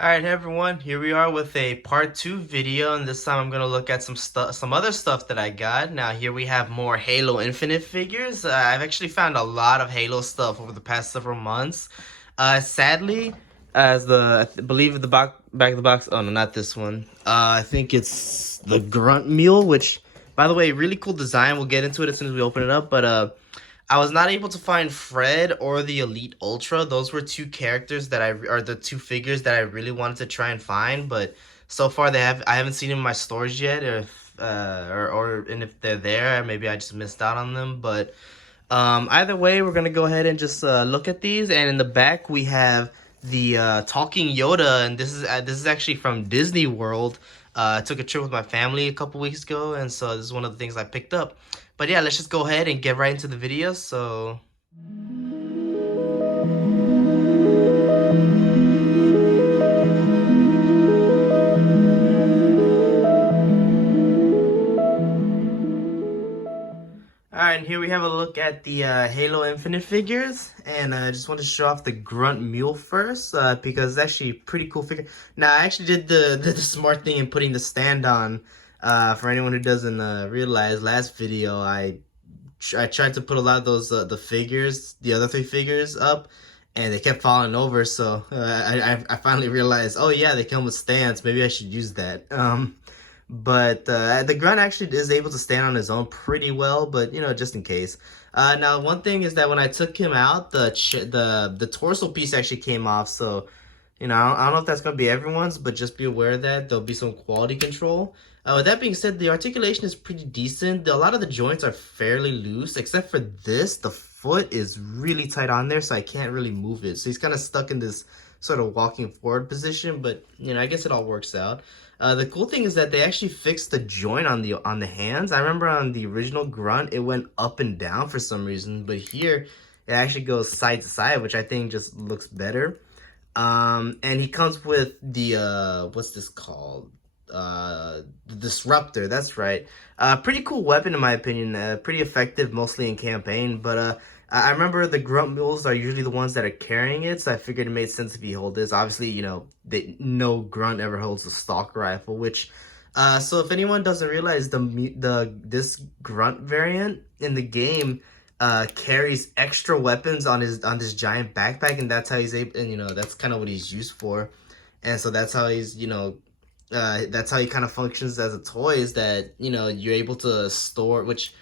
Alright everyone, here we are with a part 2 video, and this time I'm going to look at some other stuff that I got. Now here we have more Halo Infinite figures. I've actually found a lot of Halo stuff over the past several months. Sadly, as I believe the back of the box, oh no, not this one. I think it's the Grunt Mule, which, by the way, really cool design. We'll get into it as soon as we open it up, but I was not able to find Fred or the Elite Ultra. Those were two characters that are the two figures that I really wanted to try and find, but so far I haven't seen them in my stores yet, or and if they're there, maybe I just missed out on them. But either way, we're gonna go ahead and just look at these. And in the back we have the talking Yoda, and this is actually from Disney World. I took a trip with my family a couple weeks ago, and so this is one of the things I picked up. But yeah, let's just go ahead and get right into the video. So alright, and here we have a look at the Halo Infinite figures, and I just want to show off the Grunt Mule first, because it's actually a pretty cool figure. Now, I actually did the smart thing in putting the stand on. For anyone who doesn't realize, last video I tried to put a lot of those the other three figures up, and they kept falling over. So I finally realized, oh yeah, they come with stands. Maybe I should use that. But the grunt actually is able to stand on his own pretty well, but you know, just in case. Now, one thing is that when I took him out, the torso piece actually came off. So, you know, I don't know if that's gonna be everyone's, but just be aware that there'll be some quality control. With that being said, the articulation is pretty decent. A lot of the joints are fairly loose, except for this. The foot is really tight on there, so I can't really move it. So he's kind of stuck in this sort of walking forward position, but you know, I guess it all works out. The cool thing is that they actually fixed the joint on the hands. I remember on the original Grunt, it went up and down for some reason, but here it actually goes side to side, which I think just looks better. And he comes with the what's this called? The Disruptor. That's right. Pretty cool weapon in my opinion. Pretty effective, mostly in campaign. But I remember the Grunt Mules are usually the ones that are carrying it, so I figured it made sense if he hold this. Obviously, you know, no Grunt ever holds a stock rifle, which. So if anyone doesn't realize, this Grunt variant in the game carries extra weapons on this giant backpack, and that's how he's able, and you know, that's kind of what he's used for. And so that's how he's, you know, that's how he kind of functions as a toy, is that, you know, you're able to store, which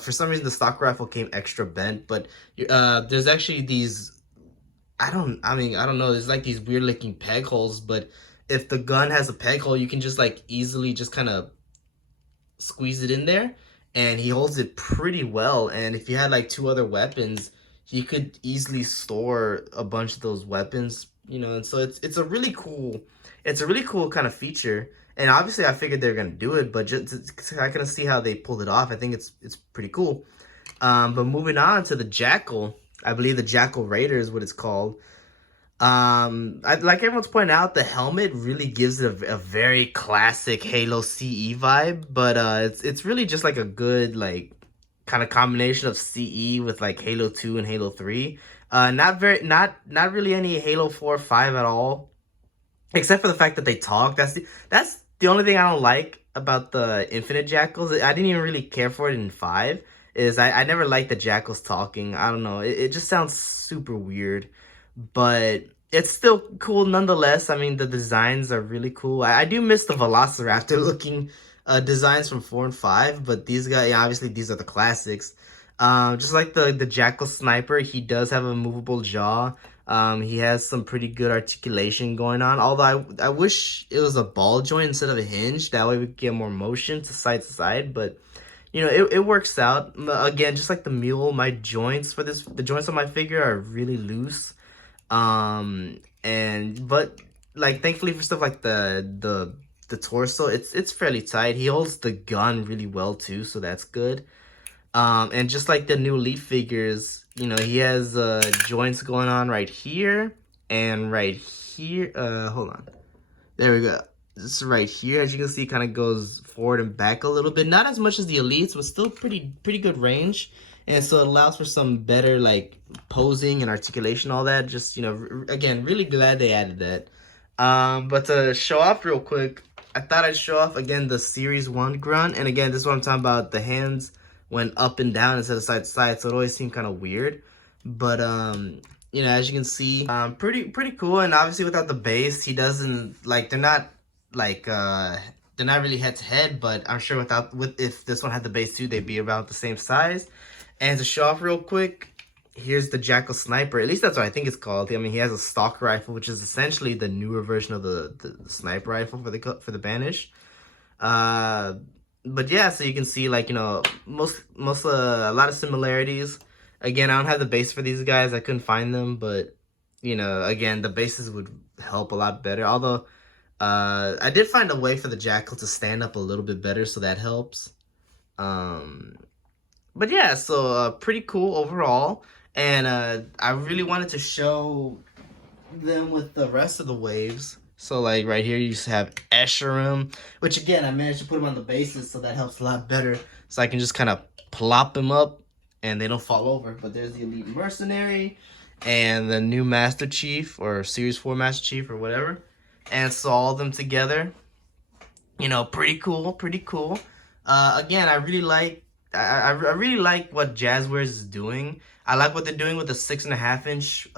for some reason the stock rifle came extra bent, but there's actually these, I don't know, there's like these weird looking peg holes, but if the gun has a peg hole, you can just like easily just kind of squeeze it in there, and he holds it pretty well. And if you had like two other weapons, he could easily store a bunch of those weapons, you know. And so it's a really cool kind of feature. And obviously I figured they're gonna do it, but just I can see how they pulled it off. I think it's pretty cool. But moving on to the Jackal, I believe the Jackal Raider is what it's called. Like everyone's pointing out, the helmet really gives it a very classic Halo CE vibe, but it's really just like a good like kind of combination of CE with like Halo 2 and Halo 3. Not really any Halo 4 or 5 at all, except for the fact that they talk. That's the only thing I don't like about the Infinite Jackals. I didn't even really care for it in 5. Is I never liked the Jackals talking. I don't know. It just sounds super weird, but it's still cool nonetheless. I mean, the designs are really cool. I do miss the Velociraptor looking designs from 4 and 5, but these guys, yeah, obviously these are the classics. Just like the Jackal Sniper, he does have a movable jaw. He has some pretty good articulation going on. Although I wish it was a ball joint instead of a hinge. That way we could get more motion to side. But you know, it works out. Again, just like the mule, my joints for the joints on my figure are really loose. But like thankfully for stuff like the torso, it's fairly tight. He holds the gun really well too, so that's good. And just like the new Elite figures, you know, he has joints going on right here and right here. Hold on. There we go. This right here, as you can see, kind of goes forward and back a little bit. Not as much as the Elites, but still pretty good range. And so it allows for some better like posing and articulation, all that. Just, you know, again, really glad they added that. But to show off real quick, I thought I'd show off again the Series 1 grunt. And again, this is what I'm talking about. The hands went up and down instead of side to side, so it always seemed kind of weird. But you know, as you can see, pretty cool. And obviously without the base, he doesn't like like they're not really head to head, but I'm sure if this one had the base too, they'd be about the same size. And to show off real quick, here's the Jackal Sniper. At least that's what I think it's called. I mean, he has a stock rifle, which is essentially the newer version of the sniper rifle for the Banshee. But yeah, so you can see like, you know, a lot of similarities. Again, I don't have the base for these guys. I couldn't find them, but you know, again, the bases would help a lot better. Although I did find a way for the Jackal to stand up a little bit better, so that helps. But yeah, so pretty cool overall. And I really wanted to show them with the rest of the waves. So like right here, you just have Esherim, which again, I managed to put them on the bases, so that helps a lot better. So I can just kind of plop them up and they don't fall over. But there's the Elite Mercenary and the new Master Chief, or Series 4 Master Chief, or whatever. And so all of them together, you know, pretty cool, pretty cool. Again, I really like what Jazzwares is doing. I like what they're doing with the 6.5-inch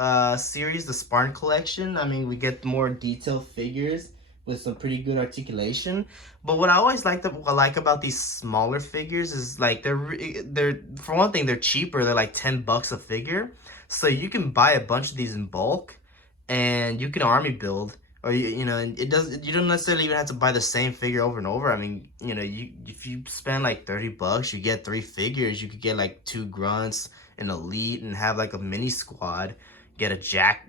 series, the Spartan collection. I mean, we get more detailed figures with some pretty good articulation. But what I always like about these smaller figures is like they're for one thing, they're cheaper. They're like $10 a figure, so you can buy a bunch of these in bulk, and you can army build. Or you know, you don't necessarily even have to buy the same figure over and over. I mean, you know, if you spend like $30, you get 3 figures. You could get like 2 grunts, an elite, and have like a mini squad. Get a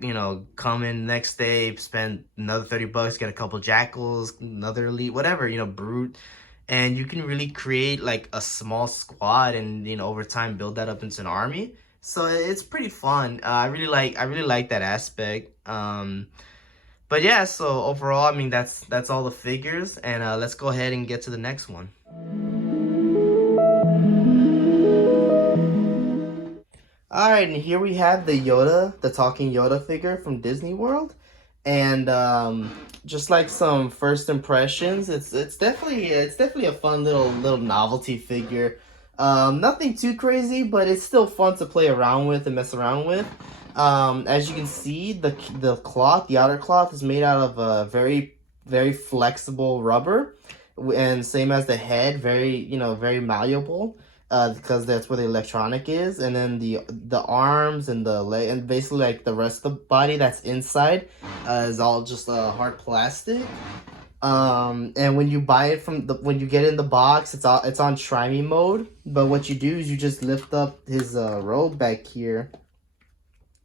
you know, come in next day, spend another $30, get a couple jackals, another elite, whatever, you know, brute. And you can really create like a small squad, and you know, over time build that up into an army. So it's pretty fun. I really like that aspect. But yeah, so overall, I mean, that's all the figures, and let's go ahead and get to the next one. All right, and here we have the Yoda, the talking Yoda figure from Disney World, and just like some first impressions, it's definitely a fun little novelty figure. Nothing too crazy, but it's still fun to play around with and mess around with. As you can see, the cloth, the outer cloth, is made out of a very flexible rubber, and same as the head, very malleable. Because that's where the electronic is, and then the arms and the leg, and basically like the rest of the body that's inside, is all just hard plastic. And when you buy it when you get it in the box, it's on try me mode. But what you do is you just lift up his robe back here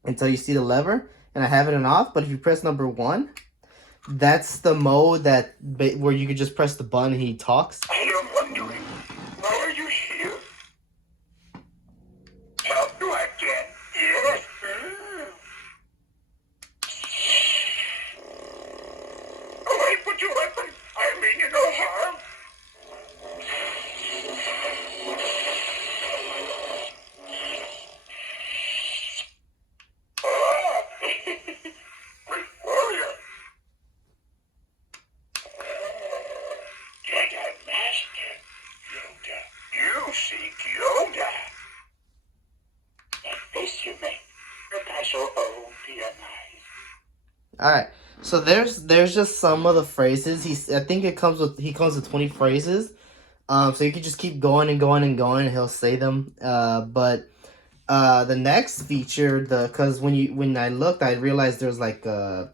until you see the lever, and I have it on off. But if you press number 1, that's the mode where you could just press the button and he talks. I am wondering, why are you here? How do I get? Yes. Oh, wait, put your weapon. I mean you no harm. Great warrior. Jedi Master. Yoda. You seek Yoda. Like this you make. But I shall open your eyes. All right. So there's just some of the phrases. I think he comes with 20 phrases. So you can just keep going and going and going, and he'll say them. But the next feature, because when I looked, I realized there's like 2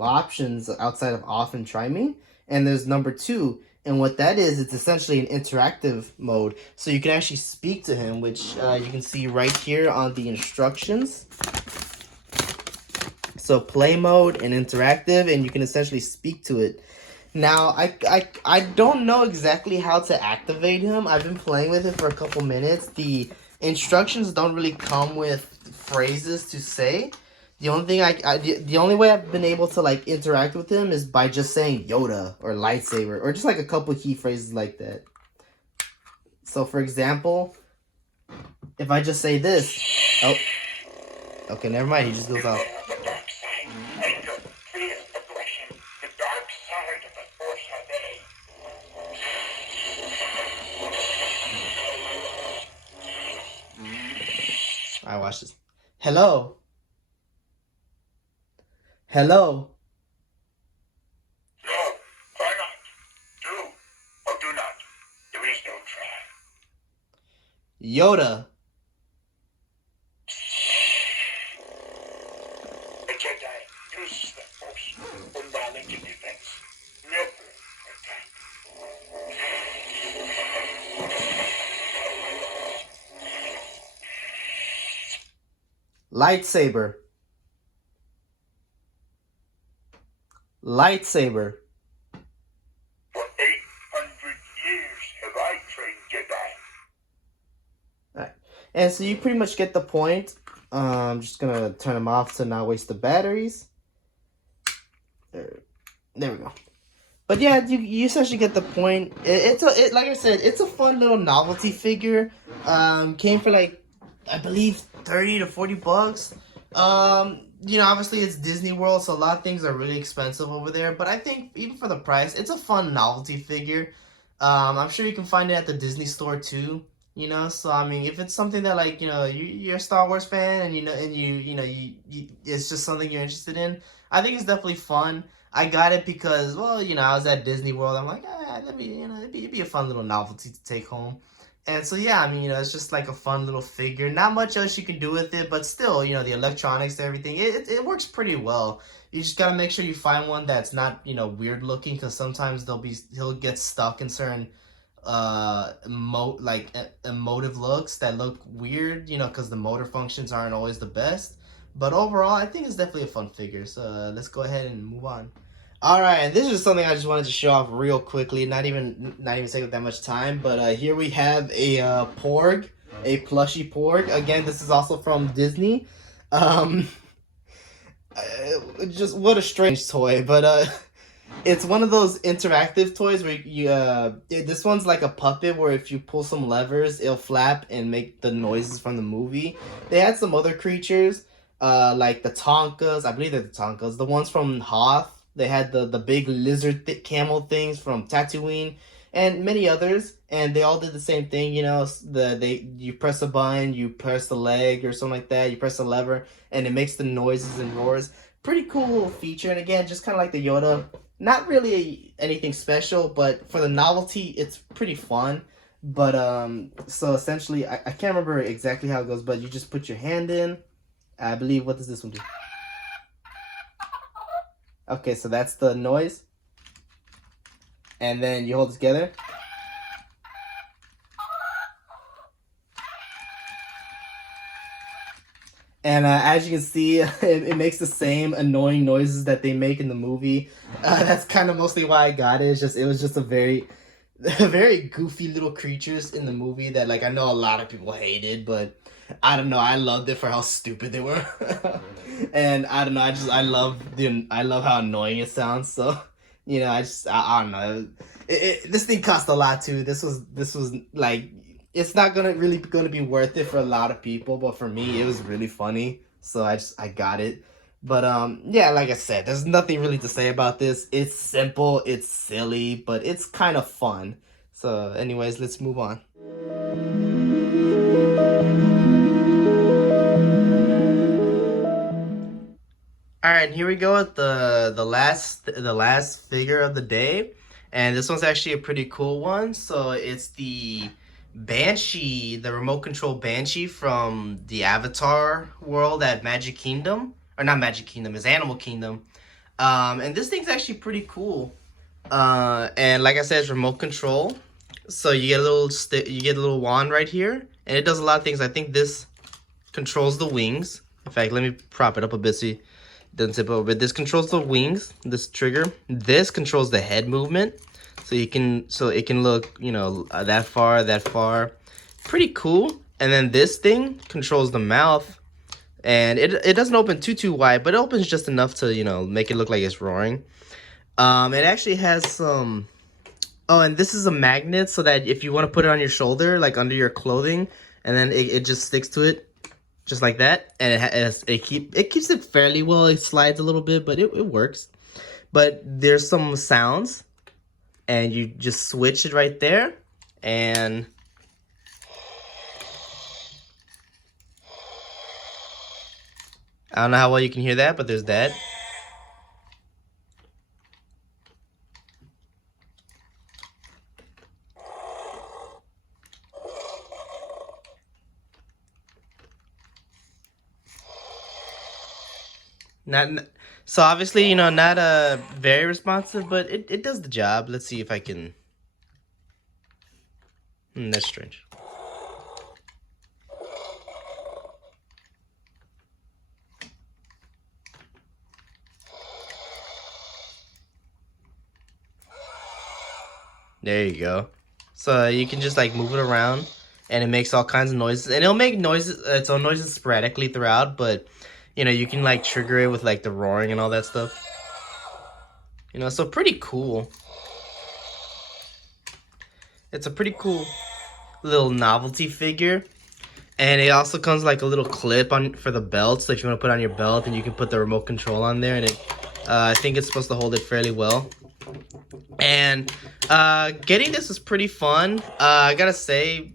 options outside of off and try me, and there's number 2. And what that is, it's essentially an interactive mode. So you can actually speak to him, which you can see right here on the instructions. So play mode and interactive, and you can essentially speak to it. Now, I don't know exactly how to activate him. I've been playing with it for a couple minutes. The instructions don't really come with phrases to say. The only thing the only way I've been able to like interact with him is by just saying Yoda or lightsaber, or just like a couple key phrases like that. So for example, if I just say this, oh, okay, never mind. He just goes off. The dark side and your fierce aggression. Hello? Hello? No, try not. Do or do not. There is no try. Yoda? The Jedi uses the Force for knowledge and defense. Never attack. Lightsaber. Lightsaber. For 800 years have I trained Jedi. Alright. And so you pretty much get the point. I'm just gonna turn them off to not waste the batteries. There we go. But yeah, you essentially get the point. Like I said, it's a fun little novelty figure. Came for like, I believe, 30 to 40 bucks. Obviously it's Disney World, so a lot of things are really expensive over there. But I think even for the price, it's a fun novelty figure. I'm sure you can find it at the Disney store too. So I mean, if it's something that like you're a Star Wars fan and it's just something you're interested in, I think it's definitely fun. I got it because, well, I was at Disney World. I'm like, let me, it'd be a fun little novelty to take home. And so, yeah, I mean, it's just like a fun little figure. Not much else you can do with it, but still, the electronics and everything, it works pretty well. You just gotta make sure you find one that's not, weird looking, because sometimes he'll get stuck in certain emotive looks that look weird, because the motor functions aren't always the best. But overall, I think it's definitely a fun figure. So let's go ahead and move on. All right, and this is something I just wanted to show off real quickly. Not even taking that much time. But here we have a Porg, a plushie Porg. Again, this is also from Disney. Just what a strange toy, but it's one of those interactive toys where this one's like a puppet where if you pull some levers, it'll flap and make the noises from the movie. They had some other creatures, like the Tonkas. I believe they're the Tonkas. The ones from Hoth. They had the big lizard camel things from Tatooine, and many others. And they all did the same thing. You press a button, you press the leg or something like that. You press the lever, and it makes the noises and roars. Pretty cool feature. And again, just kind of like the Yoda. Not really anything special, but for the novelty, it's pretty fun. But so essentially, I can't remember exactly how it goes, but you just put your hand in. I believe, what does this one do? Okay, so that's the noise. And then you hold it together. And as you can see, it makes the same annoying noises that they make in the movie. That's kind of mostly why I got it. It was just a very goofy little creatures in the movie that like I know a lot of people hated, but I don't know. I loved it for how stupid they were, and I don't know. I love how annoying it sounds. So, I don't know. This thing cost a lot too. This was like, it's not gonna be worth it for a lot of people, but for me, it was really funny. So I got it. But yeah, like I said, there's nothing really to say about this. It's simple, it's silly, but it's kind of fun. So, anyways, let's move on. All right, here we go with the last figure of the day, and this one's actually a pretty cool one. So it's the Banshee, the remote control Banshee from the Avatar world at Magic Kingdom, or not Magic Kingdom, it's Animal Kingdom. And this thing's actually pretty cool. And like I said, it's remote control. So you get a little wand right here, and it does a lot of things. I think this controls the wings. In fact, let me prop it up a bit so it doesn't tip over. But this controls the wings, this trigger. This controls the head movement. So it can look, that far. Pretty cool. And then this thing controls the mouth. And it doesn't open too wide, but it opens just enough to, make it look like it's roaring. It actually has some... Oh, and this is a magnet so that if you want to put it on your shoulder, like under your clothing, and then it just sticks to it, just like that. And it keeps it fairly well. It slides a little bit, but it works. But there's some sounds, and you just switch it right there, and I don't know how well you can hear that, but there's that. Not so obviously, you know, not very responsive, but it does the job. Let's see if I can. That's strange. There you go. So you can just like move it around, and it makes all kinds of noises, and it'll make noises, its own noises sporadically throughout. But you know, you can like trigger it with like the roaring and all that stuff. You know, so pretty cool. It's a pretty cool little novelty figure. And it also comes like a little clip on for the belt, so if you want to put on your belt, and you can put the remote control on there, and it, I think it's supposed to hold it fairly well. And getting this was pretty fun. I gotta say,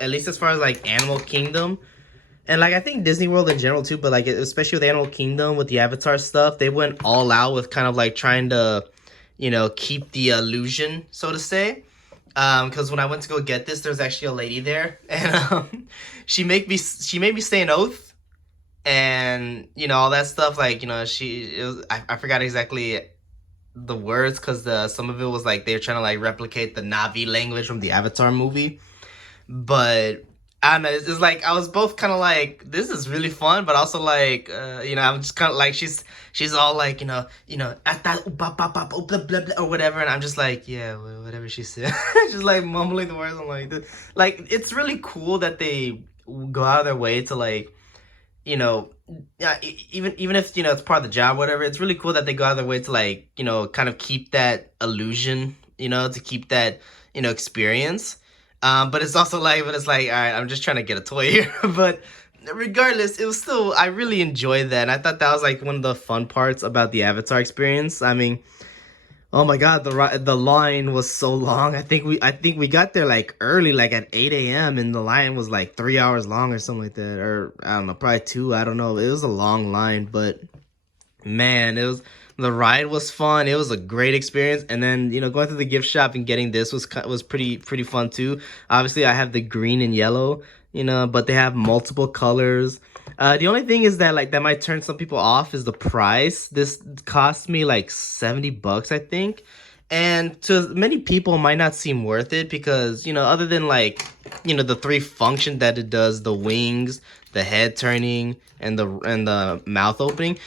at least as far as like Animal Kingdom, and like I think Disney World in general too, but like especially with Animal Kingdom with the Avatar stuff, they went all out with kind of like trying to, you know, keep the illusion, so to say. Because when I went to go get this, there's actually a lady there, and she made me say an oath, and you know all that stuff. Like you know, I forgot exactly the words because some of it was like they were trying to like replicate the Navi language from the Avatar movie, but I don't know. It's like I was both kind of like this is really fun, but also like you know I'm just kind of like she's all like you know at that blah, blah, blah, blah, blah, blah, or whatever, and I'm just like yeah whatever she said, just like mumbling the words. I'm like it's really cool that they go out of their way to like you know yeah even if you know it's part of the job whatever. It's really cool that they go out of their way to like you know kind of keep that illusion, you know, to keep that you know experience. But it's also like, but it's like, all right, I'm just trying to get a toy here. But regardless, it was still, I really enjoyed that. And I thought that was like one of the fun parts about the Avatar experience. I mean, oh my God, the line was so long. I think we got there like early, like at 8 a.m. and the line was like 3 hours long or something like that. Or I don't know, probably two. I don't know. It was a long line, but man, it was the ride was fun. It was a great experience, and then you know going through the gift shop and getting this was pretty fun too. Obviously, I have the green and yellow, you know, but they have multiple colors. The only thing is that like that might turn some people off is the price. This cost me like $70, I think. And to many people, it might not seem worth it because you know, other than like you know the three function that it does, the wings, the head turning, and the mouth opening,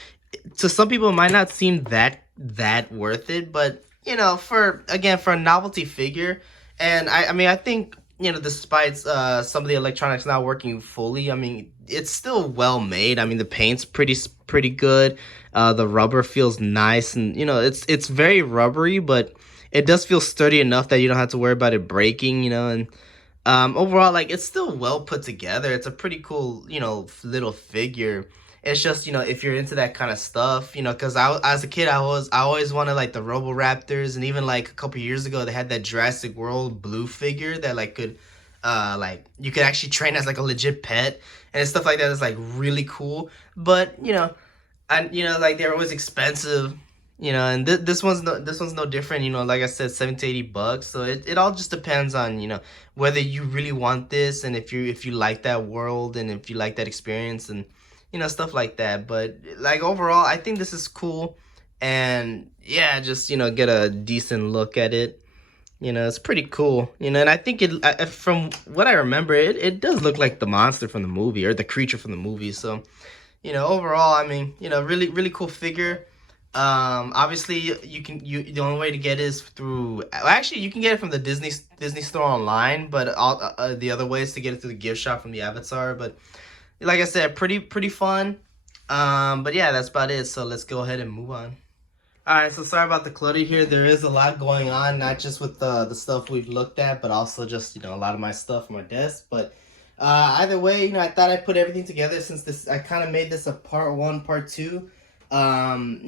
to some people it might not seem that worth it, but you know for again for a novelty figure. And I mean I think you know despite some of the electronics not working fully, I mean it's still well made. I mean the paint's pretty good. The rubber feels nice, and you know it's very rubbery, but it does feel sturdy enough that you don't have to worry about it breaking, you know. And overall, like it's still well put together. It's a pretty cool, you know, little figure. It's just, you know, if you're into that kind of stuff, you know, because as a kid, I always wanted like the Roboraptors, and even like a couple years ago, they had that Jurassic World blue figure that like could, like you could actually train as like a legit pet and stuff like that. Is like really cool, but you know, and you know, like they're always expensive, you know, and this one's no different, you know. Like I said, 70 to 80 bucks. So it all just depends on you know whether you really want this, and if you like that world, and if you like that experience, and you know stuff like that. But like overall, I think this is cool, and yeah, just you know get a decent look at it. You know, it's pretty cool. You know, and I think from what I remember, it does look like the monster from the movie or the creature from the movie. So you know, overall, I mean, you know, really cool figure. Obviously, the only way to get it is through. Well, actually, you can get it from the Disney store online, but all the other ways to get it through the gift shop from the Avatar. But like I said, pretty fun. But yeah, that's about it. So let's go ahead and move on. All right, so sorry about the clutter here. There is a lot going on, not just with the stuff we've looked at, but also just you know a lot of my stuff on my desk. But either way, you know, I thought I'd put everything together since this I kind of made this a part one, part two. You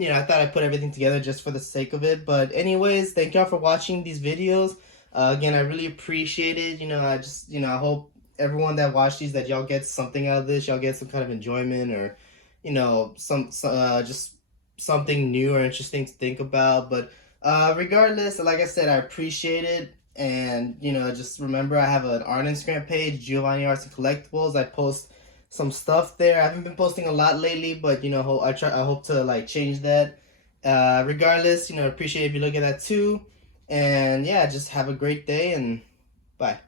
know, I thought I'd put everything together just for the sake of it. But anyways, thank y'all for watching these videos. Again, I really appreciate it. You know, I just you know I hope everyone that watched these that y'all get something out of this. Y'all get some kind of enjoyment or just something new or interesting to think about. But regardless, like I said, I appreciate it. And just remember, I have an art Instagram page, Giovanni Arts and Collectibles. I post some stuff there. I haven't been posting a lot lately, but I hope to like change that. Regardless, appreciate if you look at that too. And yeah, just have a great day and bye.